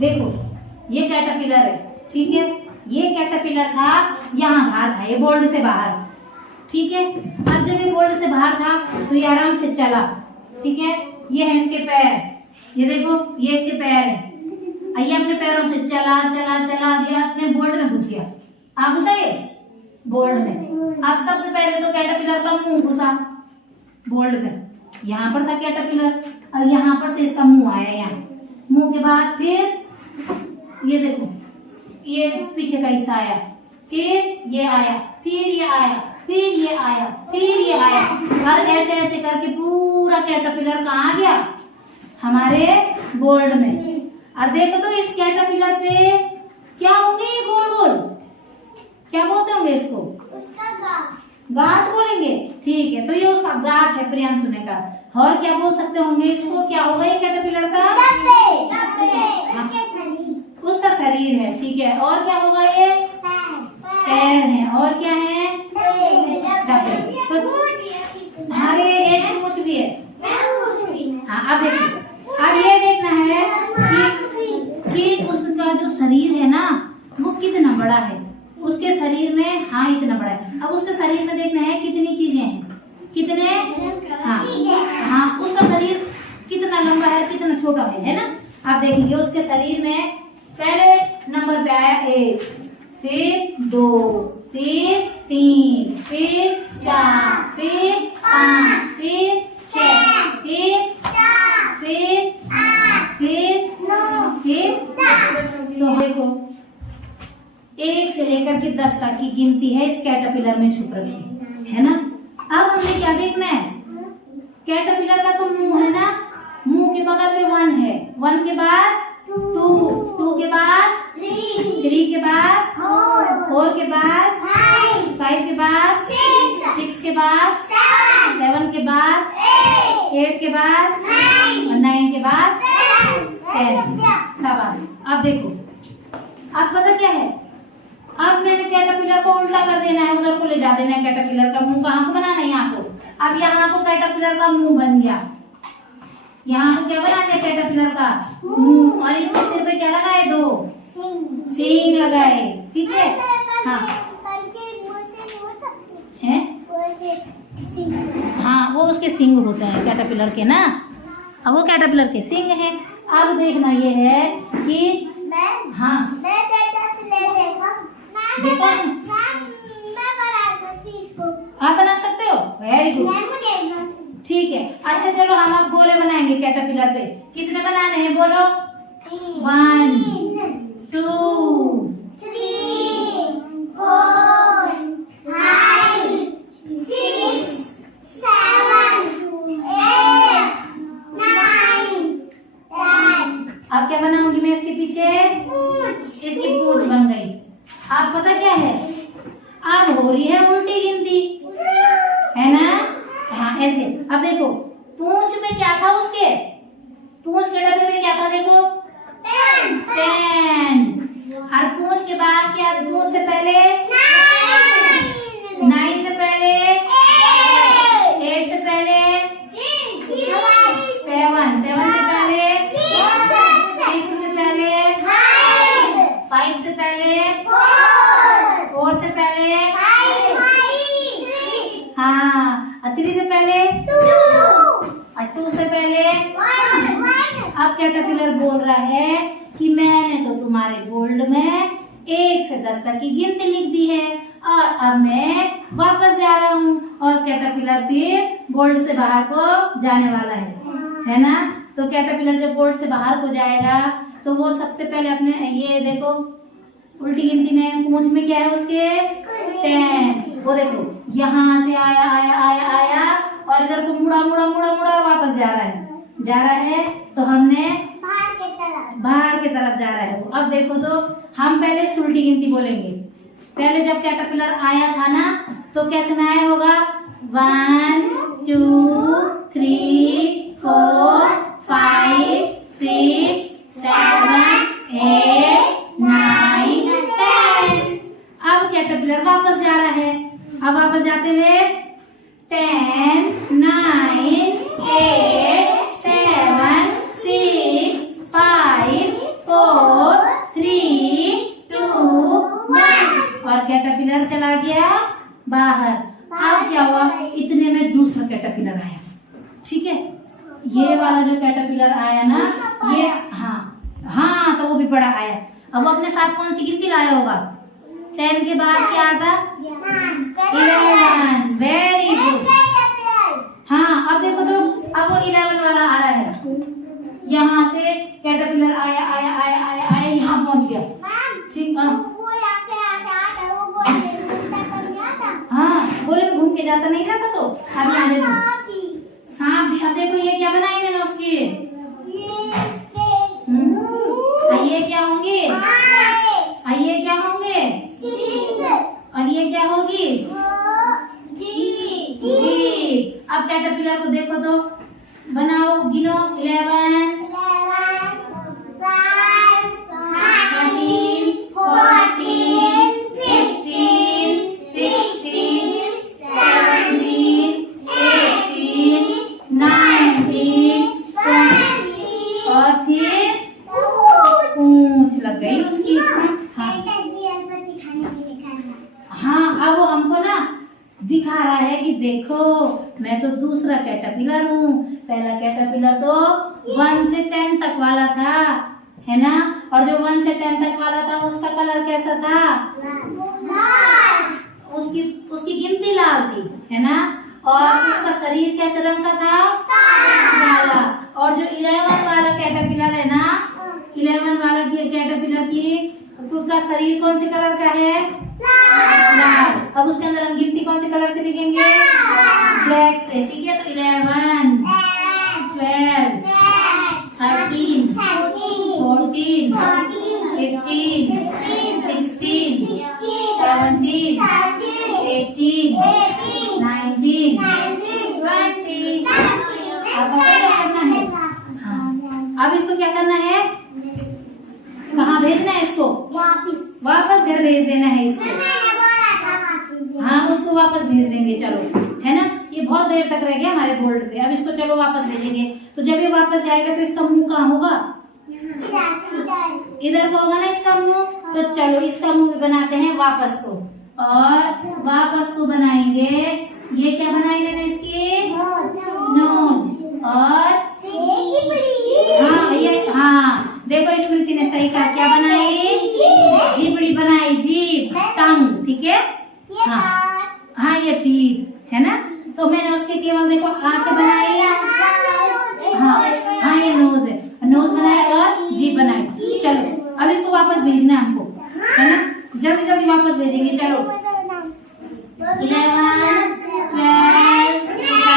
देखो ये कैटरपिलर है, ठीक है। ये कैटरपिलर था, यहाँ बाहर था, ये बोल्ड से बाहर, ठीक है। अब जब ये बोल्ड से बाहर था तो ये आराम से चला, ठीक है। ये है इसके पैर, ये देखो ये इसके पैर है। ये अपने पैरों से चला चला चला, ये अपने बोल्ड में घुस गया। हाँ घुसा ये बोल्ड में। अब सबसे पहले तो कैटरपिलर का मुंह घुसा बोल्ड में, यहाँ पर था कैटरपिलर, और यहाँ पर से इसका मुंह आया यहाँ। मुंह के बाद फिर ये देखो ये पीछे का हिस्सा आया, फिर ये आया, फिर ये आया, फिर ये आया, फिर ये आया, और ऐसे ऐसे करके पूरा कैटरपिलर कहाँ गया? हमारे बोल्ड में। और देखो तो इस कैटरपिलर पे क्या होंगे ये गोल गोल, क्या बोलते होंगे इसको? उसका गांठ बोलेंगे, ठीक है। तो ये उसका गांठ है प्रियांशु ने का। और क्या बोल सकते होंगे इसको? क्या होगा ये कैटरपिलर का? उसका शरीर है, ठीक है। और क्या होगा? ये पैर है। और क्या है? अरे एक पूंछ भी है। हाँ अब देखो, अब ये देखना है कि उसका जो शरीर है ना वो कितना बड़ा है। उसके शरीर में, हाँ इतना बड़ा है। अब उसके शरीर में देखना है कितनी चीजें हैं, कितने, हाँ उसका शरीर कितना लंबा है, कितना छोटा है ना। आप देखेंगे उसके शरीर में पहले नंबर पे आया 1, फिर 2, फिर 3, फिर 4, फिर 5, फिर 6, फिर 9, तो देखो 1 से लेकर के 10 तक की गिनती है इस कैटरपिलर में छुप रखी है ना। अब हमने क्या देखना है? कैटरपिलर का तो मुंह है ना, मुंह के बगल में 1 है, 1 के बाद 2, 2 के बाद 3 के बाद 4 के बाद 5 के बाद 6 के बाद 7 के बाद 8 के बाद और 9 के बाद 10। शाबाश। अब देखो, अब पता क्या है? अब मैंने कैटरपिलर को उल्टा कर देना है, उधर को ले जा देना है। कैटरपिलर का मुंह कहाँ को बनाना है? यहाँ को। अब यहाँ को कैटरपिलर का मुंह बन गया। यहाँ को क्या बना दिया? कैटरपिलर का मुंह। और इसके सिर पे क्या लगाए? 2 सींग लगाए, ठीक है। हाँ है, हाँ वो उसके सींग होते हैं कैटरपिलर के ना। अब वो कैटरपिलर के सींग हैं। अब देखना ये है कि हाँ देखो आप बना सकते हो, वेरी गुड, ठीक है। अच्छा चलो हम अब गोले बनाएंगे कैटरपिलर पे। कितने बनाने हैं बोलो? 1 2 3 4 5 6 7 8 9 10। अब क्या बनाऊंगी मैं इसके पीछे? इसकी पूंछ बन गई। अब पता क्या है? अब हो रही है उल्टी गिनती, है ना। हाँ ऐसे। अब देखो पूंछ में क्या था उसके? पूंछ के डब्बे में क्या था? देखो 10। और पूंछ के बाद क्या? पूंछ से पहले 9 से पहले 8 से पहले 7 से पहले 6 से पहले 5 से पहले 4 से पहले, हाँ 3 से पहले और 2 से पहले। अब कैटरपिलर बोल रहा है कि मैंने तो तुम्हारे बोल्ड में 1 से 10 तक की गिनती लिख दी है और अब मैं वापस जा रहा हूँ। और कैटरपिलर फिर बोल्ड से बाहर को जाने वाला है ना। तो कैटरपिलर जब बोल्ड से बाहर को जाएगा तो वो सबसे पहले अपने, ये देखो उल्टी गिनती में पूंछ में क्या है उसके? 10। वो देखो यहाँ से आया आया आया आया और इधर को मुड़ा मुड़ा मुड़ा मुड़ा और वापस जा रहा है। तो हमने बाहर की तरफ जा रहा है। अब देखो तो हम पहले उल्टी गिनती बोलेंगे। पहले जब कैटरपिलर आया था ना तो कैसे में आया होगा? 1 2 3 4 5 6 7 8 9 10। अब कैटरपिलर वापस जा रहा है। अब वापस जाते हुए 10 9 8 7 6 5 4 बाहर। अब क्या हुआ, इतने में दूसरा कैटरपिलर आया। ठीक है, ये वाला जो कैटरपिलर आया ना, ये हाँ तो वो भी बड़ा आया। अब वो अपने साथ कौन सी गिनती लाया होगा? 10 के बाद क्या आता? 11। Very good. हाँ, अब देखो तो अब वो 11 वाला आ रहा है। यहाँ से कैटरपिलर आया आया आया आया आया, यहाँ पहुंच गया। ठीक, हाँ बोले में घूम के जाता नहीं जाता तो अब यहाँ देखो सांप भी। अब देखो ये क्या बनाई मैंने उसकी, ये क्या होंगे, ये क्या होंगे, और ये क्या होगी, जीप। अब कैटरपिलर को देखो तो बनाओ, गिनो 11 13 14 15 16 17 18 19 20 और फिर पूंछ लग गई उसकी। हाँ, अब वो हमको ना दिखा रहा है कि देखो मैं तो दूसरा कैटरपिलर हूँ। पहला कैटरपिलर तो 1 से 10 तक वाला था, है ना, और जो 1 से 10 तक वाला था उसका कलर कैसा था? उसकी गिनती लाल थी, है ना, और उसका शरीर कैसे रंग का था? काला। और जो 11 वाला कैटरपिलर है ना, 11 वाला कैटरपिलर की उसका शरीर कौन से कलर का है? लाल। अब उसके अंदर हम गिनती कौन से कलर से लिखेंगे? ब्लैक से। ठीक है, तो 11 12 13 14 15 16 17 18 19 20। अब क्या करना है? हाँ, अब इसको क्या करना है? कहाँ भेजना है इसको? वापस घर भेज देना है इसको। हाँ, उसको वापस भेज देंगे, चलो, है ना। ये बहुत देर तक रह गया हमारे बोर्ड पे। अब इसको चलो वापस भेजेंगे। तो जब ये वापस जाएगा तो इसका मुंह कहाँ होगा? इधर को होगा ना इसका मुंह। तो चलो इसका मुंह भी बनाते हैं वापस को, और वापस को बनाएंगे। ये क्या बनाई मैंने इसकी? नोज। और हाँ देखो स्मृति ने सही कहा, क्या बनाई? जिबड़ी बनाई, जीभ, टंग। ठीक है, हाँ ये टीथ है ना। तो मैंने उसके केवल देखो आंखें बनाई, हाँ ये नोज है, नोज बनाई और जीभ बनाई। चलो अब इसको वापस भेजना है हमको, है ना, जल्दी जल्दी वापस भेजेंगे। चलो 11 12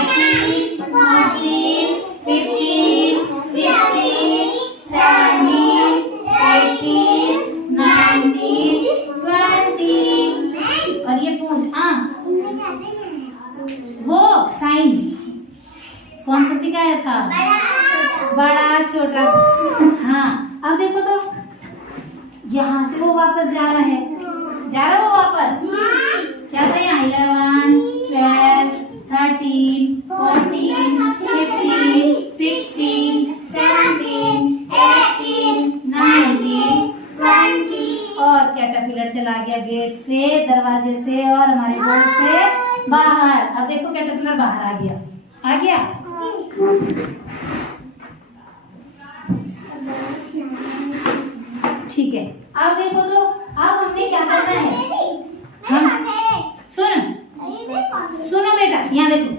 13 14 15 16 17 18 19 20। और ये पूछ वो साइन कौन सा सिखाया था? बड़ा छोटा। हाँ, अब देखो तो यहाँ से वो वापस जा रहा है, वो वापस क्या था यहाँ? 11 12 13 14 15 16 17 18 19 20। और कैटरपिलर चला गया गेट से, दरवाजे से और हमारे बोर्ड से बाहर। अब देखो कैटरपिलर बाहर आ गया, ठीक है। अब देखो तो अब हमने क्या करना है? हम सुनो बेटा, यहाँ देखो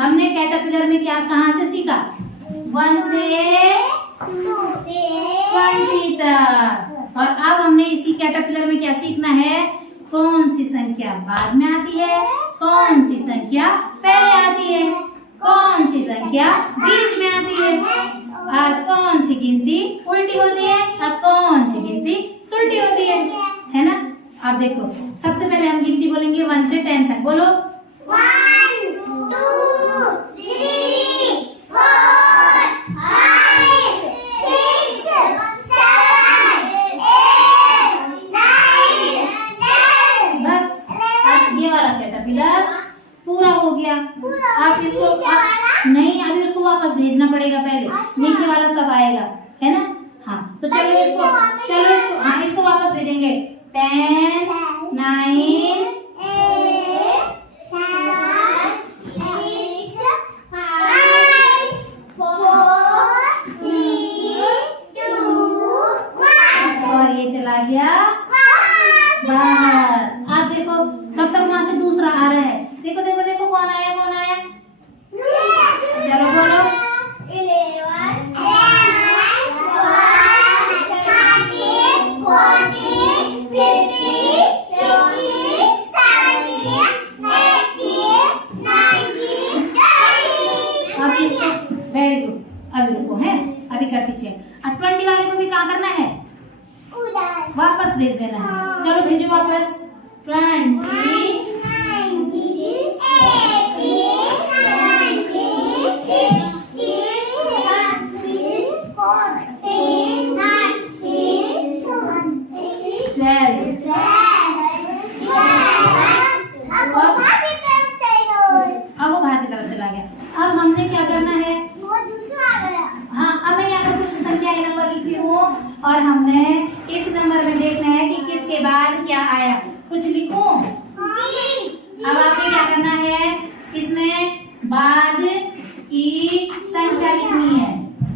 हमने कैटरपिलर में क्या कहाँ से सीखा? 1 से 20 तक। और अब हमने इसी कैटरपिलर में क्या सीखना है? कौन सी संख्या बाद में आती है, कौन सी संख्या पहले आती है, कौन सी संख्या बीच में आती है, और कौन सी गिनती उल्टी होती है और कौन सी गिनती सुलटी होती है ना। अब देखो सबसे पहले हम गिनती बोलेंगे 1 से 10 तक। बोलो 1 2 3 4 5 6 7 8 9 10। बस अब ये वाला कैटरपिलर पूरा हो गया। अब इसको नहीं, अभी उसको वापस भेजना पड़ेगा पहले, नीचे वाला तब आएगा, है ना। हाँ तो चलो इसको हाँ इसको वापस भेजेंगे। 10 9 8 चला गया बाहर। आप देखो तब तक वहां से दूसरा आ रहा है। देखो देखो देखो कौन आया कौन आया। चलो बोलो। 11, 12, 13, 14, 15, 16, 17, 18, 19, 20। अब इसको वेरी गुड। अभी रुको है, अभी करती चेक। और 20 वाले को भी क्या करना है? वापस भेज देना है। चलो भेजो वापस। 20, अब वो बाहर की तरफ चला गया। अब हमने क्या करना है? हाँ, अब मैं यहाँ पर कुछ संख्याएं नंबर लिखती हूँ और हमने इस नंबर में देखना है कि किसके बाद क्या आया। कुछ लिखूं? अब आपको क्या करना है? इसमें बाद की संख्या लिखनी है।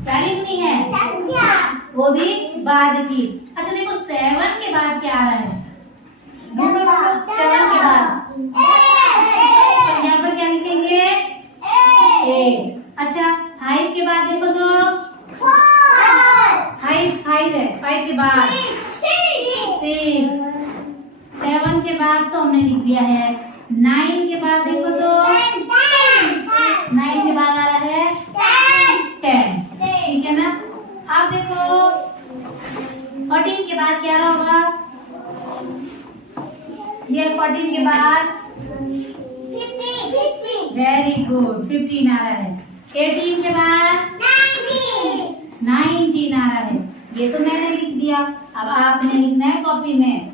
क्या लिखनी है? वो भी बाद की। अच्छा देखो 7 के बाद क्या आ रहा है? 7 के बाद तो यहाँ पर क्या लिखेंगे? 8। अच्छा 5 के बाद देखो तो 5 है। 5 के बाद 6। 7 के बाद तो हमने लिख दिया है। 9 के बाद देखो तो 9 के बाद आ रहा है 10। ठीक है ना? आप देखो 14 के बाद क्या होगा? ये 14 के बाद वेरी गुड 15 आ रहा है। 18 के बाद 19 आ रहा है। ये तो मैंने लिख दिया। अब आपने लिखना है कॉपी में।